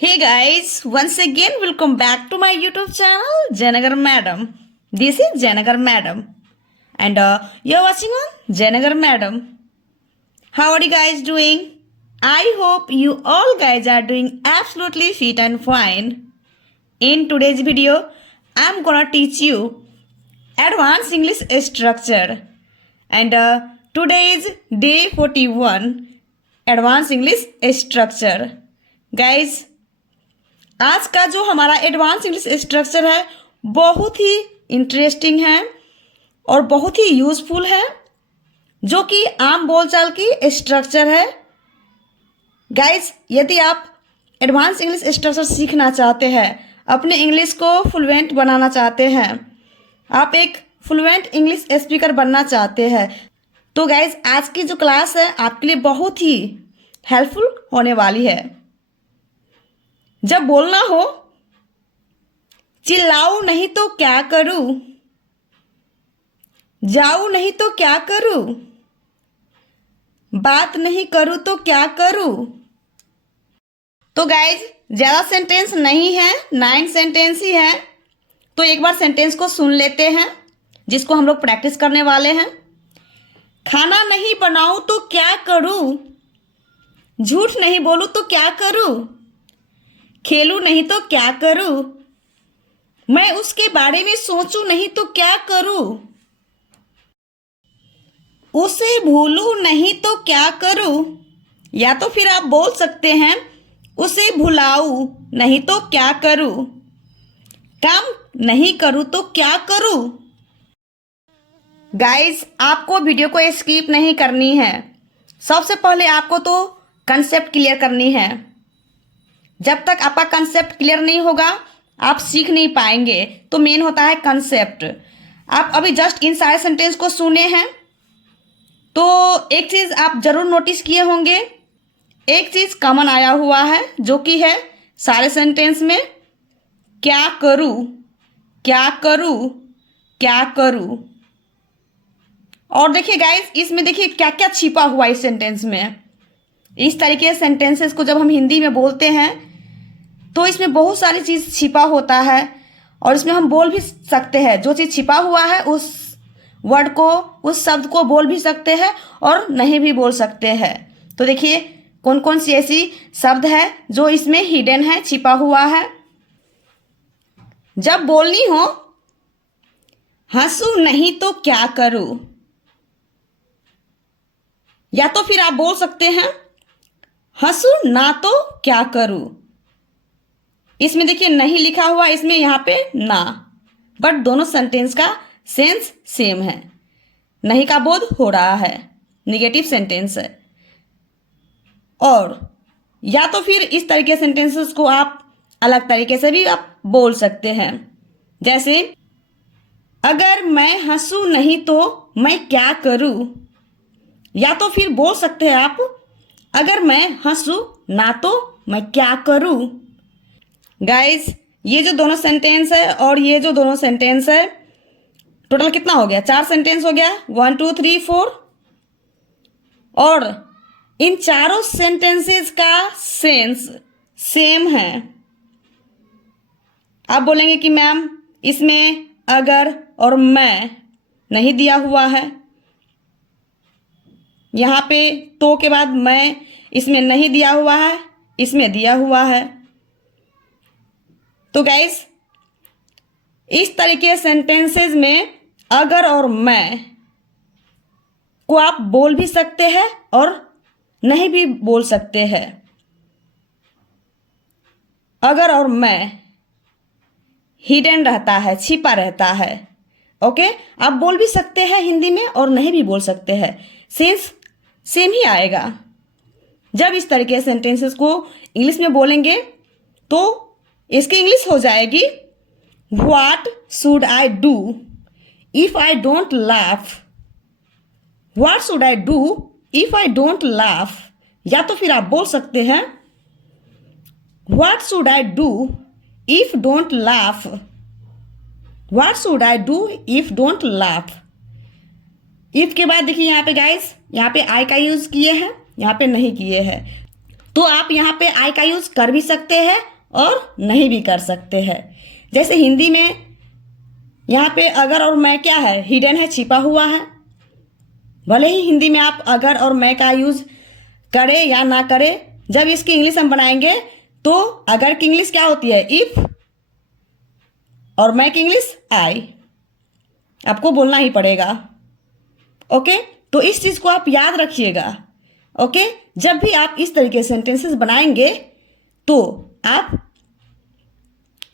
Hey guys, once again welcome back to my YouTube channel Janagar Madam. This is Janagar Madam and you're watching on Janagar Madam. How are you guys doing? I hope you all guys are doing absolutely fit and fine. In today's video, I'm gonna teach you advanced English structure and today is day 41 advanced English structure. Guys, आज का जो हमारा advance English structure है बहुत ही interesting है और बहुत ही useful है, जो कि आम बोलचाल की स्ट्रक्चर है। गाइस, यदि आप एडवांस इंग्लिश स्ट्रक्चर सीखना चाहते हैं, अपने इंग्लिश को फ्लुएंट बनाना चाहते हैं, आप एक फ्लुएंट इंग्लिश स्पीकर बनना चाहते हैं, तो गाइस आज की जो क्लास है आपके लिए बहुत ही हेल्पफुल होने वाली है। जब बोलना हो, चिल्लाऊं नहीं तो क्या करूं, जाऊं नहीं तो क्या करूं, बात नहीं करूं तो क्या करूं। तो गाइज ज्यादा सेंटेंस नहीं है, 9 सेंटेंस ही है, तो एक बार सेंटेंस को सुन लेते हैं जिसको हम लोग प्रैक्टिस करने वाले हैं। खाना नहीं बनाऊं तो क्या करूं, झूठ नहीं बोलूं तो क्या करूं, खेलूं नहीं तो क्या करूं, मैं उसके बारे में सोचूं नहीं तो क्या करूं, उसे भूलूं नहीं तो क्या करूं। या तो फिर आप बोल सकते हैं उसे भुलाऊं नहीं तो क्या करूं, काम नहीं करूं तो क्या करूं। गाइस, आपको वीडियो को स्किप नहीं करनी है। सबसे पहले आपको तो कंसेप्ट क्लियर करनी है। जब तक आपका कंसेप्ट क्लियर नहीं होगा आप सीख नहीं पाएंगे। तो मेन होता है कंसेप्ट। आप अभी जस्ट इन सारे सेंटेंस को सुने हैं, तो एक चीज आप जरूर नोटिस किए होंगे, एक चीज कॉमन आया हुआ है जो कि है सारे सेंटेंस में क्या करूं, क्या करूं, क्या करूं। और देखिए गाइस, इसमें देखिए क्या क्या छिपा हुआ है इस सेंटेंस में। इस तरीके के सेंटेंसेस को जब हम हिंदी में बोलते हैं तो इसमें बहुत सारी चीज़ छिपा होता है और इसमें हम बोल भी सकते हैं। जो चीज़ छिपा हुआ है उस वर्ड को, उस शब्द को बोल भी सकते हैं और नहीं भी बोल सकते हैं। तो देखिए कौन कौन सी ऐसी शब्द है जो इसमें हिडन है, छिपा हुआ है। जब बोलनी हो, हंसू नहीं तो क्या करूं, या तो फिर आप बोल सकते हैं हंसू ना तो क्या करूं। इसमें देखिए नहीं लिखा हुआ, इसमें यहाँ पे ना, बट दोनों सेंटेंस का सेंस सेम है। नहीं का बोध हो रहा है, निगेटिव सेंटेंस है। और या तो फिर इस तरीके सेंटेंसेस को आप अलग तरीके से भी आप बोल सकते हैं, जैसे अगर मैं हंसू नहीं तो मैं क्या करूं। या तो फिर बोल सकते हैं आप अगर मैं हंसू ना तो मैं क्या करूं। गाइस, ये जो दोनों सेंटेंस है और ये जो दोनों सेंटेंस है, टोटल कितना हो गया? 4 सेंटेंस हो गया, 1 2 3 4। और इन चारों सेंटेंसेस का सेंस सेम है। आप बोलेंगे कि मैम इसमें अगर और मैं नहीं दिया हुआ है, यहाँ पे तो के बाद मैं, इसमें नहीं दिया हुआ है, इसमें दिया हुआ है। तो गाइस, इस तरीके सेंटेंसेस में अगर और मैं को आप बोल भी सकते हैं और नहीं भी बोल सकते हैं। अगर और मैं हिडन रहता है, छिपा रहता है। ओके, आप बोल भी सकते हैं हिंदी में और नहीं भी बोल सकते हैं, सेंस सेम ही आएगा। जब इस तरीके सेंटेंसेस को इंग्लिश में बोलेंगे तो इसकी इंग्लिश हो जाएगी what should I do if I don't laugh. What should I do if I don't laugh. या तो फिर आप बोल सकते हैं what should I do if don't laugh. What should I do if don't laugh. If के बाद देखिए यहाँ पे गाइस, यहाँ पे आई का यूज किए हैं, यहाँ पे नहीं किए हैं। तो आप यहाँ पे आई का यूज कर भी सकते हैं और नहीं भी कर सकते हैं। जैसे हिंदी में यहाँ पे अगर और मैं क्या है, हिडन है, छिपा हुआ है। भले ही हिंदी में आप अगर और मैं का यूज करें या ना करें, जब इसकी इंग्लिश हम बनाएंगे तो अगर की इंग्लिश क्या होती है, इफ, और मैं की इंग्लिश आई। आपको बोलना ही पड़ेगा। ओके, तो इस चीज को आप याद रखिएगा। ओके, जब भी आप इस तरीके से सेंटेंसेस बनाएंगे तो आप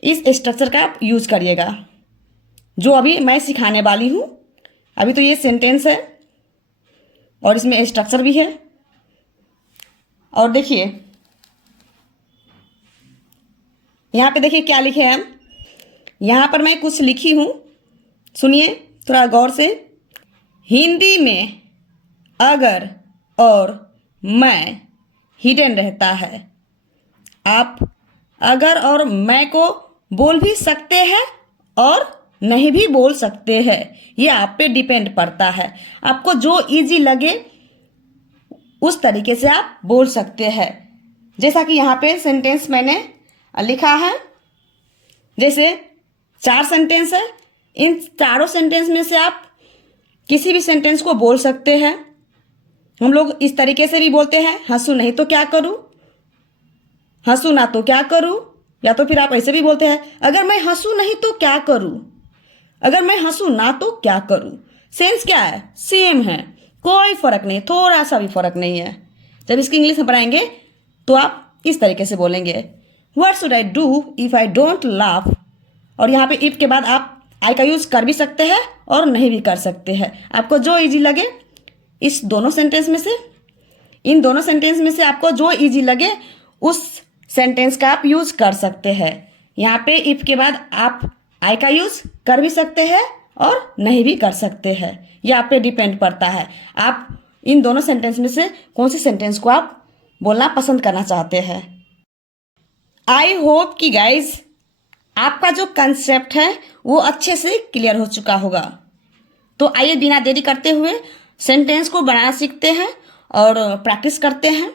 इस स्ट्रक्चर का आप यूज करिएगा जो अभी मैं सिखाने वाली हूं। अभी तो ये सेंटेंस है और इसमें स्ट्रक्चर भी है। और देखिए यहां पे देखिए क्या लिखे हैं हम। यहां पर मैं कुछ लिखी हूं, सुनिए थोड़ा गौर से। हिंदी में अगर और मैं हिडन रहता है। आप अगर और मैं को बोल भी सकते हैं और नहीं भी बोल सकते हैं, ये आप पे डिपेंड पड़ता है। आपको जो इजी लगे उस तरीके से आप बोल सकते हैं। जैसा कि यहाँ पे सेंटेंस मैंने लिखा है, जैसे 4 सेंटेंस है, इन चारों सेंटेंस में से आप किसी भी सेंटेंस को बोल सकते हैं। हम लोग इस तरीके से भी बोलते हैं, हंसू नहीं तो क्या करूं, हंसू ना तो क्या करूं। या तो फिर आप ऐसे भी बोलते हैं, अगर मैं हंसू नहीं तो क्या करूं, अगर मैं हंसू ना तो क्या करूं। सेंस क्या है, सेम है, कोई फर्क नहीं, थोड़ा सा भी फर्क नहीं है। जब इसकी इंग्लिश में पढ़ाएंगे तो आप इस तरीके से बोलेंगे, what should I do if I don't laugh. और यहाँ पे इफ के बाद आप आई का यूज कर भी सकते हैं और नहीं भी कर सकते हैं। आपको जो इजी लगे इस दोनों सेंटेंस में से, इन दोनों सेंटेंस में से आपको जो इजी लगे उस सेंटेंस का आप यूज कर सकते हैं। यहाँ पे इफ के बाद आप आई का यूज कर भी सकते हैं और नहीं भी कर सकते हैं। यह आप पे डिपेंड पड़ता है, आप इन दोनों सेंटेंस में से कौन सी सेंटेंस को आप बोलना पसंद करना चाहते हैं। आई होप कि गाइज आपका जो कंसेप्ट है वो अच्छे से क्लियर हो चुका होगा। तो आइए बिना देरी करते हुए सेंटेंस को बनाना सीखते हैं और प्रैक्टिस करते हैं।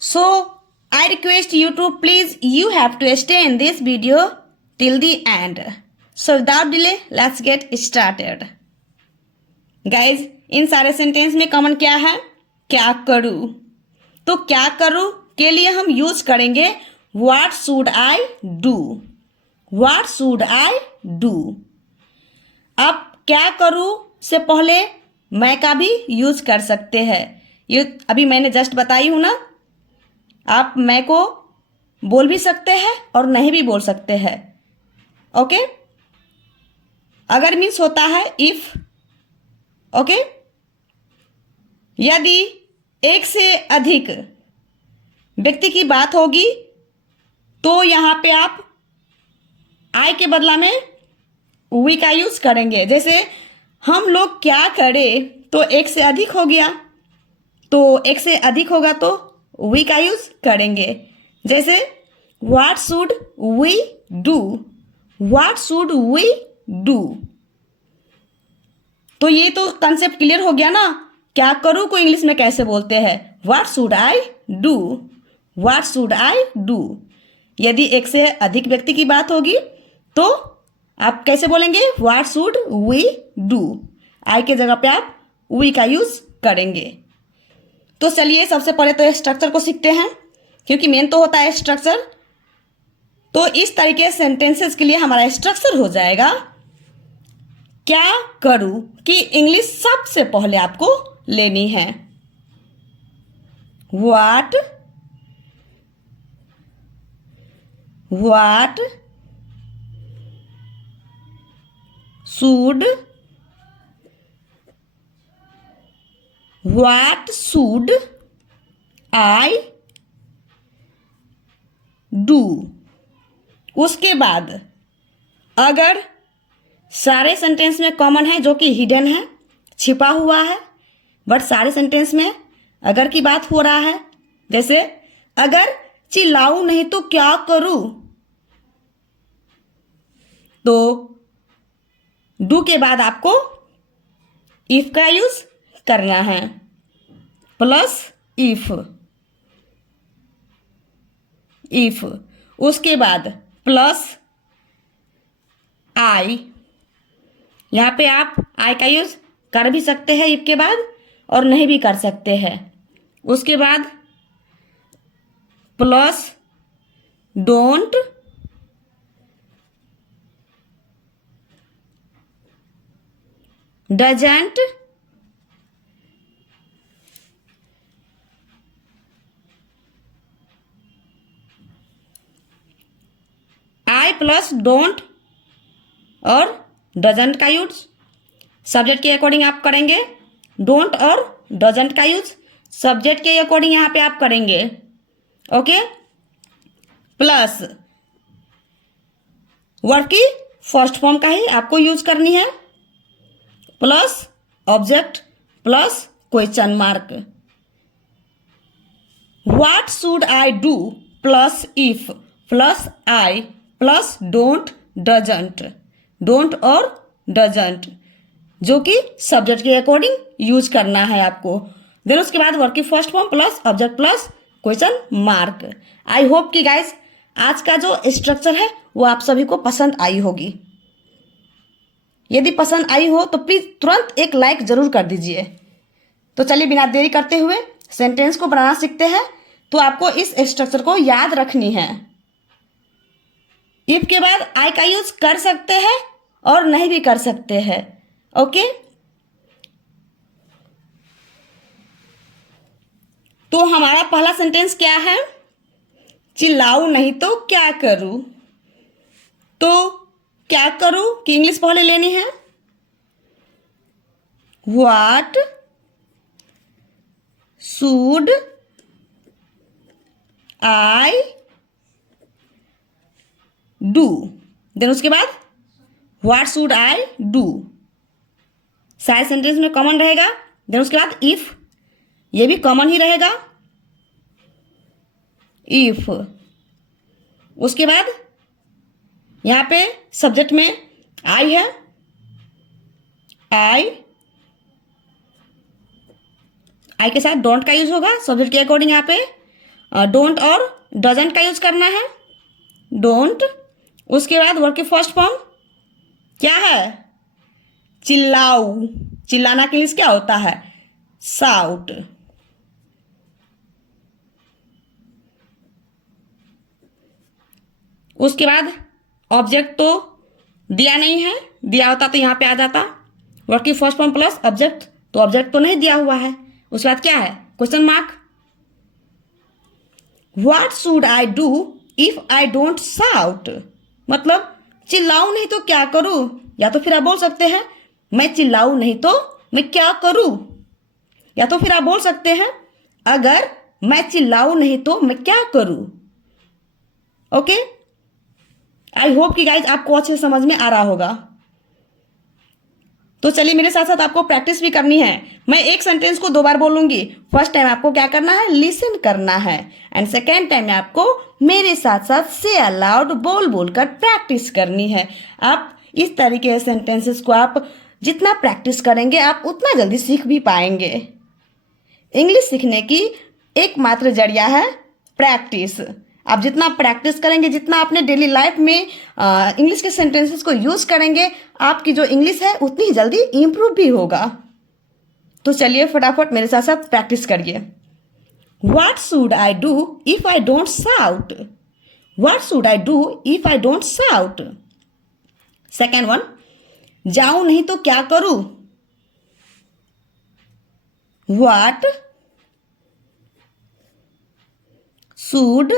So I request you to please you have to stay in this video till the end. So without delay let's get started. Guys इन सारे सेंटेंस में कॉमन क्या है, क्या करूं। तो क्या करूं के लिए हम यूज करेंगे what should I do, what should I do. अब क्या करूं से पहले मैं का भी यूज कर सकते हैं। ये अभी मैंने जस्ट बताई हूं ना, आप मैं को बोल भी सकते हैं और नहीं भी बोल सकते हैं। ओके, अगर मीन्स होता है इफ। ओके, यदि एक से अधिक व्यक्ति की बात होगी तो यहां पे आप आई के बदला में वी का यूज करेंगे। जैसे हम लोग क्या करें तो एक से अधिक हो गया, तो एक से अधिक होगा तो वी का यूज करेंगे। जैसे what should we do, what should we do. तो ये तो कंसेप्ट क्लियर हो गया ना, क्या करूं को इंग्लिश में कैसे बोलते हैं, what should I do, what should I do. यदि एक से अधिक व्यक्ति की बात होगी तो आप कैसे बोलेंगे, व्हाट शुड वी डू। आई के जगह पे आप वी का यूज करेंगे। तो चलिए सबसे पहले तो स्ट्रक्चर को सीखते हैं, क्योंकि मेन तो होता है स्ट्रक्चर। तो इस तरीके सेंटेंसेस के लिए हमारा स्ट्रक्चर हो जाएगा, क्या करूं की इंग्लिश सबसे पहले आपको लेनी है। What should I do. उसके बाद अगर सारे सेंटेंस में कॉमन है जो कि हिडन है, छिपा हुआ है, बट सारे सेंटेंस में अगर की बात हो रहा है। जैसे अगर चिल्लाऊं नहीं तो क्या करूं, तो डू के बाद आपको इफ का यूज करना है। प्लस इफ, इफ उसके बाद प्लस आई। यहाँ पे आप आई का यूज कर भी सकते हैं इफ के बाद और नहीं भी कर सकते हैं। उसके बाद plus don't, doesn't, I plus don't और डजंट का यूज सब्जेक्ट के अकॉर्डिंग आप करेंगे। डोंट और डजंट का यूज सब्जेक्ट के अकॉर्डिंग यहाँ पे आप करेंगे। ओके, प्लस वर्ड की फर्स्ट फॉर्म का ही आपको यूज करनी है, plus object plus question mark. What should I do plus if plus I plus don't, doesn't, don't और डजंट जो कि सब्जेक्ट के अकॉर्डिंग यूज करना है आपको। देन उसके बाद वर्ड की first form plus object plus question mark. I hope कि गाइस आज का जो स्ट्रक्चर है वो आप सभी को पसंद आई होगी। यदि पसंद आई हो तो प्लीज तुरंत एक लाइक जरूर कर दीजिए। तो चलिए बिना देरी करते हुए सेंटेंस को बनाना सीखते हैं। तो आपको इस स्ट्रक्चर को याद रखनी है। इफ के बाद आई का यूज कर सकते हैं और नहीं भी कर सकते हैं। ओके, तो हमारा पहला सेंटेंस क्या है? चिल्लाऊं नहीं तो क्या करूं। तो क्या करूं कि इंग्लिश पहले लेनी है। What should I do. Then उसके बाद व्हाट शुड आई डू सारे सेंटेंस में कॉमन रहेगा। देन उसके बाद इफ, ये भी कॉमन ही रहेगा इफ। उसके बाद यहाँ पे सब्जेक्ट में आई है, आई के साथ डोंट का यूज होगा सब्जेक्ट के अकॉर्डिंग। यहाँ पे डोंट और डजंट का यूज करना है, डोंट। उसके बाद वर्ड की फर्स्ट फॉर्म क्या है? चिल्लाऊ। चिल्लाना के लिए क्या होता है? साउट। उसके बाद ऑब्जेक्ट तो दिया नहीं है, दिया होता तो यहाँ पे आ जाता। वर्ड की फर्स्ट फॉर्म प्लस ऑब्जेक्ट, तो ऑब्जेक्ट तो नहीं दिया हुआ है। उसके बाद क्या है? Question mark. What should I do if I don't shout. मतलब चिल्लाऊं नहीं तो क्या करूं। या तो फिर आप बोल सकते हैं मैं चिल्लाऊं नहीं तो मैं क्या करूं। या तो फिर आप बोल सकते हैं अगर मैं चिल्लाऊं नहीं तो मैं क्या करूं। ओके, आई होप कि गाइज आपको अच्छे समझ में आ रहा होगा। तो चलिए मेरे साथ साथ आपको प्रैक्टिस भी करनी है। मैं एक सेंटेंस को 2 बार बोलूंगी। फर्स्ट टाइम आपको क्या करना है? लिसन करना है। एंड सेकेंड टाइम आपको मेरे साथ साथ से अलाउड बोल बोलकर प्रैक्टिस करनी है। आप इस तरीके के सेंटेंसेस को आप जितना प्रैक्टिस करेंगे आप उतना जल्दी सीख भी पाएंगे। इंग्लिश सीखने की एकमात्र जरिया है प्रैक्टिस। आप जितना प्रैक्टिस करेंगे, जितना अपने डेली लाइफ में इंग्लिश के सेंटेंसेस को यूज़ करेंगे, आपकी जो इंग्लिश है उतनी ही जल्दी इम्प्रूव भी होगा। तो चलिए फटाफट मेरे साथ साथ प्रैक्टिस करिए। What should I do if I don't shout. What should I do if I don't shout. Second one, जाऊं नहीं तो क्या करूं। What should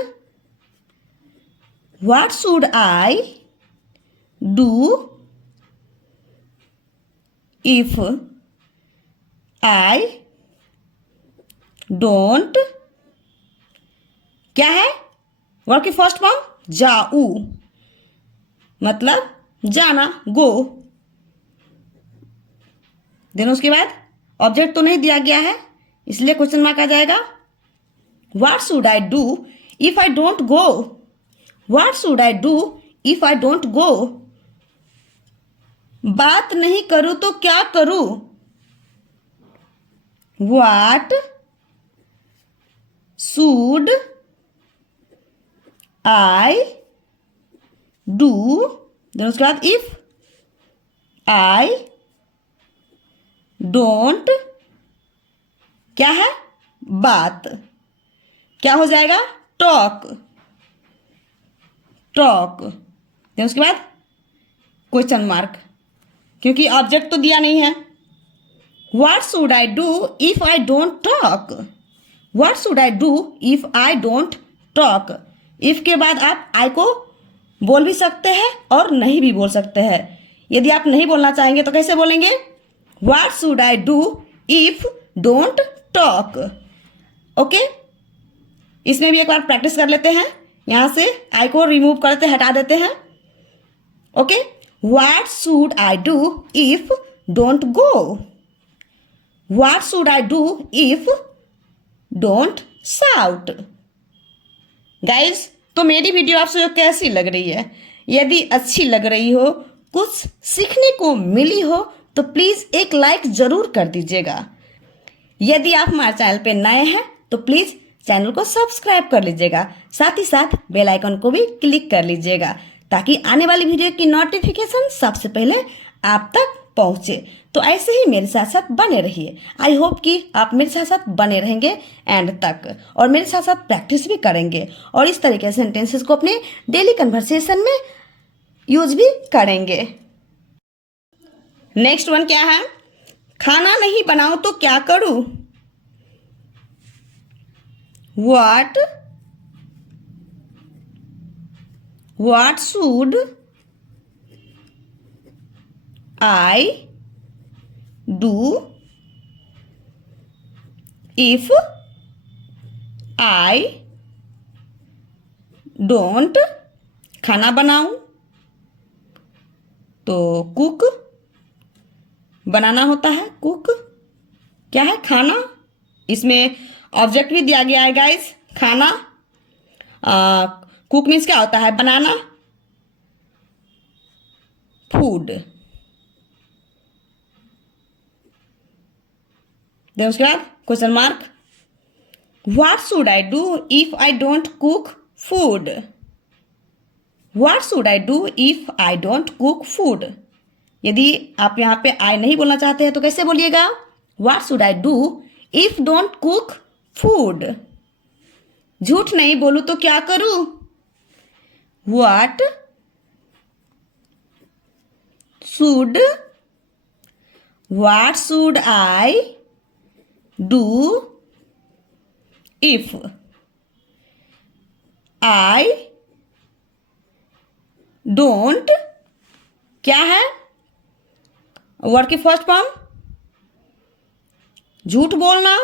What should I do if I don't। क्या है? वर्ड की फर्स्ट फॉर्म जाऊ, मतलब जाना, गो। देन उसके बाद ऑब्जेक्ट तो नहीं दिया गया है इसलिए क्वेश्चन मार्क आ जाएगा। What should I do if I don't go। What should I do if I don't go। बात नहीं करूं तो क्या करूं। What should I do, then उसके बाद इफ आई डोंट, क्या है, बात, क्या हो जाएगा, टॉक, टॉक। देन उसके बाद क्वेश्चन मार्क, क्योंकि ऑब्जेक्ट तो दिया नहीं है। What should I do if I don't talk, what should I do if I don't talk. If के बाद आप आई को बोल भी सकते हैं और नहीं भी बोल सकते हैं। यदि आप नहीं बोलना चाहेंगे तो कैसे बोलेंगे, what should I do if don't talk. Okay, इसमें भी एक बार प्रैक्टिस कर लेते हैं। यहां से आई को रिमूव करते, हटा देते हैं। Okay, what should I do if don't go, what should I do if don't shout. Guys, तो मेरी वीडियो आपसे कैसी लग रही है? यदि अच्छी लग रही हो, कुछ सीखने को मिली हो, तो प्लीज़ एक लाइक ज़रूर कर दीजिएगा। यदि आप हमारे चैनल पे नए हैं तो प्लीज़ चैनल को सब्सक्राइब कर लीजिएगा, साथ ही साथ बेल आइकन को भी क्लिक कर लीजिएगा, ताकि आने वाली वीडियो की नोटिफिकेशन सबसे पहले आप तक पहुंचे। तो ऐसे ही मेरे साथ साथ बने रहिए। आई होप कि आप मेरे साथ साथ बने रहेंगे एंड तक, और मेरे साथ साथ प्रैक्टिस भी करेंगे, और इस तरीके से सेंटेंसेस को अपने डेली कन्वर्सेशन में यूज भी करेंगे। नेक्स्ट वन क्या है, खाना नहीं बनाओ तो क्या करूं। What should I do if I don't, खाना बनाऊं तो कुक, बनाना होता है, कुक क्या है, खाना। इसमें ऑब्जेक्ट भी दिया गया है गाइस, खाना। कुक मीन्स क्या होता है, बनाना, फूड। देन उसके बाद question mark, what should I do if I don't cook food, what should I do if I don't cook food. यदि आप यहाँ पे आई नहीं बोलना चाहते हैं तो कैसे बोलिएगा, what should I do if don't cook food. झूठ नहीं बोलूं तो क्या करूं, what should I do if I don't, क्या है, वर्ड की फर्स्ट फॉर्म, झूठ बोलना,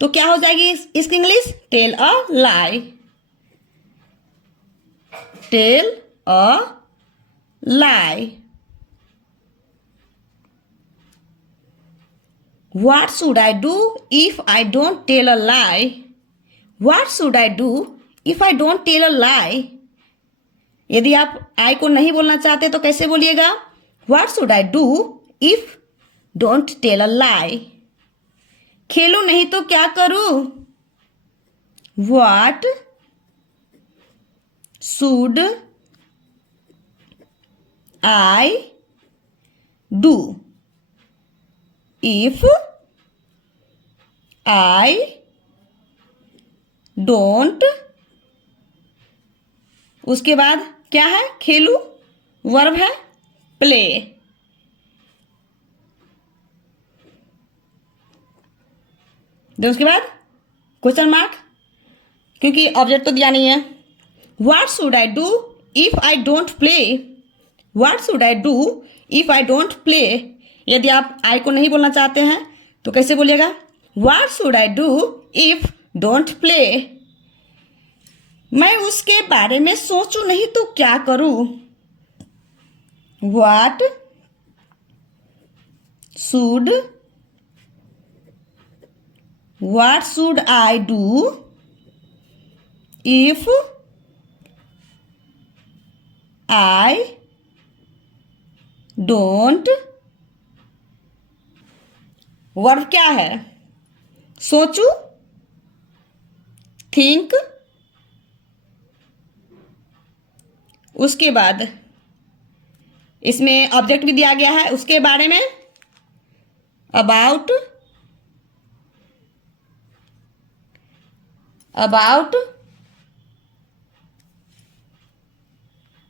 तो क्या हो जाएगी इसकी English, tell a lie, tell a lie. What should I do if I don't tell a lie, what should I do if I don't tell a lie. यदि आप आई को नहीं बोलना चाहते तो कैसे बोलिएगा, what should I do if don't tell a lie. खेलूं नहीं तो क्या करूं, what should I do if I don't, उसके बाद क्या है, खेलू, वर्ब है प्ले। देन उसके बाद क्वेश्चन मार्क, क्योंकि ऑब्जेक्ट तो दिया नहीं है। What should I do if I don't play, what should I do if I don't play. यदि आप आई को नहीं बोलना चाहते हैं तो कैसे बोलिएगा, what should I do if don't play. मैं उसके बारे में सोचूं नहीं तो क्या करूं, what should I do if I don't, verb क्या है, सोचूं, थिंक, उसके बाद इसमें ऑब्जेक्ट भी दिया गया है, उसके बारे में, अबाउट, अबाउट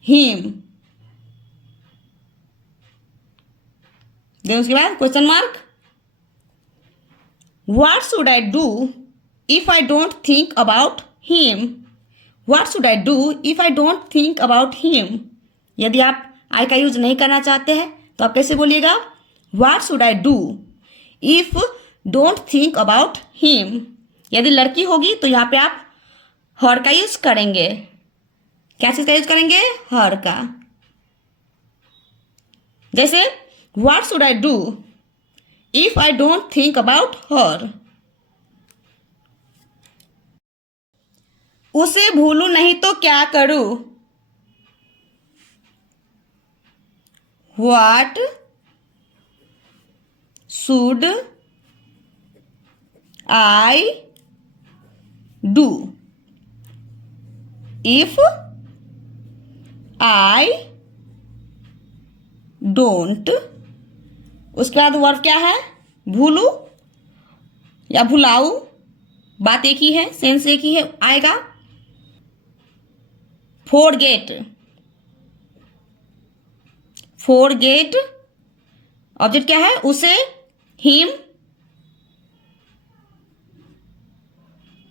हिम, देन उसके बाद question mark, what should I do if I don't think about him, what should I do if I don't think about him. यदि आप आई का यूज नहीं करना चाहते हैं तो आप कैसे बोलिएगा, what should I do if don't think about him. यदि लड़की होगी तो यहाँ पे आप हर का यूज करेंगे। क्या चीज का यूज करेंगे, हर का। जैसे what should I do if I don't think about her. उसे भूलूं नहीं तो क्या करूं, what should I do if I don't, उसके बाद वर्ब क्या है, भूलू या भुलाऊ, बात एक ही है, सेंस एक ही है, आएगा फॉरगेट, फॉरगेट ऑब्जेक्ट क्या है, उसे, हिम,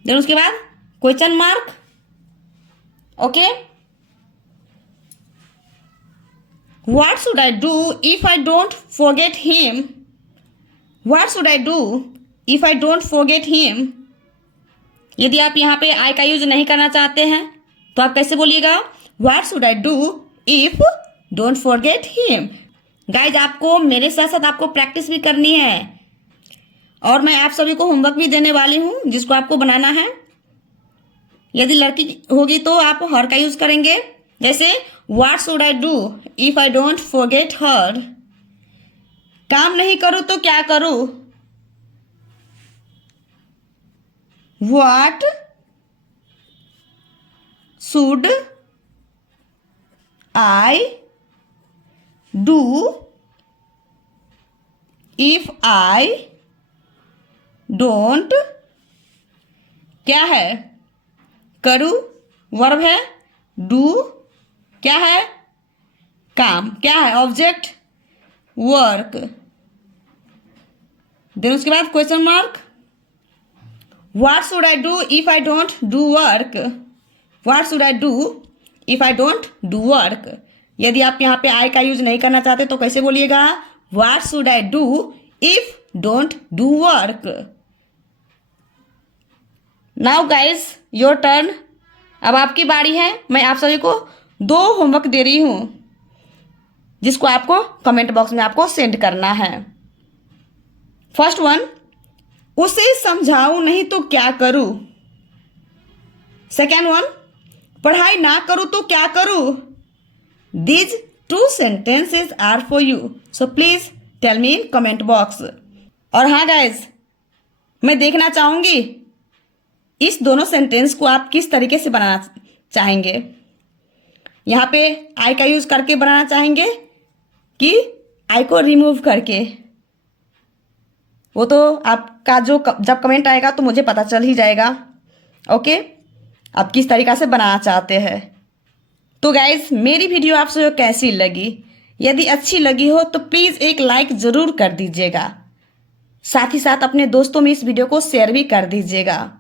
देन उसके बाद question mark, okay. What should I do if I don't forget him, what should I do if I don't forget him. यदि आप यहाँ पे आई का यूज नहीं करना चाहते हैं तो आप कैसे बोलिएगा, what should I do if don't forget him. Guys आपको मेरे साथ साथ आपको प्रैक्टिस भी करनी है और मैं आप सभी को होमवर्क भी देने वाली हूँ जिसको आपको बनाना है। यदि लड़की होगी तो आप हर का यूज करेंगे। जैसे what should I do if I don't forget हर, काम नहीं करूँ तो क्या करूँ, what should I do if I don't, क्या है, करूँ, वर्ब है, डू क्या है, काम, क्या है, ऑब्जेक्ट, वर्क, देन उसके बाद question mark, what should I do if I don't do work, what should I do if I don't do work. यदि आप यहाँ पे आई का यूज नहीं करना चाहते तो कैसे बोलिएगा, what should I do if don't do work. Now guys your turn, अब आपकी बारी है। मैं आप सभी को 2 होमवर्क दे रही हूँ जिसको आपको कमेंट बॉक्स में आपको सेंड करना है। फर्स्ट वन, उसे समझाऊं नहीं तो क्या करूं। सेकेंड वन, पढ़ाई ना करूं तो क्या करूं। These 2 sentences are for you, so please tell me in comment box. और हाँ गाइज, मैं देखना चाहूंगी इस दोनों सेंटेंस को आप किस तरीके से बनाना चाहेंगे। यहाँ पे आई का यूज करके बनाना चाहेंगे कि आई को रिमूव करके, वो तो आपका जो जब कमेंट आएगा तो मुझे पता चल ही जाएगा। ओके, आप किस तरीका से बनाना चाहते हैं। तो गाइज मेरी वीडियो आप सबको कैसी लगी, यदि अच्छी लगी हो तो प्लीज़ एक लाइक ज़रूर कर दीजिएगा। साथ ही साथ अपने दोस्तों में इस वीडियो को शेयर भी कर दीजिएगा।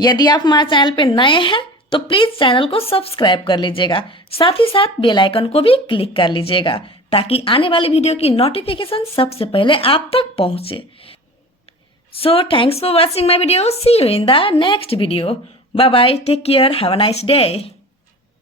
यदि आप हमारे चैनल पे नए हैं तो प्लीज़ चैनल को सब्सक्राइब कर लीजिएगा। साथ ही साथ बेल आइकन को भी क्लिक कर लीजिएगा ताकि आने वाली वीडियो की नोटिफिकेशन सबसे पहले आप तक पहुंचे। So thanks for watching my video. See you in the next video. Bye bye, take care, have a nice day.